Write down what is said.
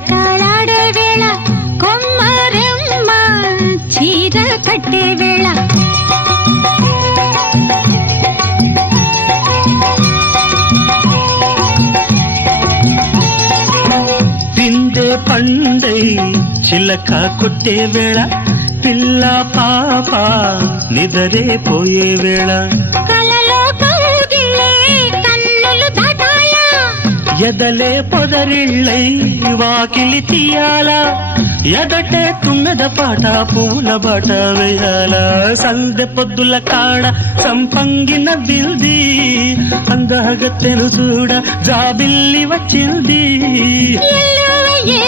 జలకాలాడే వేళ కొమ్మరెమ్మ చీర కట్టే వేళ పిండే పండై చిలక కొట్టే వేళ పిల్ల పాప నిదరే పోయే వేళ కలలో కౌగిలే కన్నులు దాటాలా ఎదలే పొదరిళ్ళై వాకిలి తీయాల ఎదటే తుమ్మెద పాట పూల బాట వేయాల సందె పొద్దుల కాడ సంపంగిన బిల్ది అందగత్తెను చూడ జాబిల్లి వచ్చింది ఎల్లువ ఏ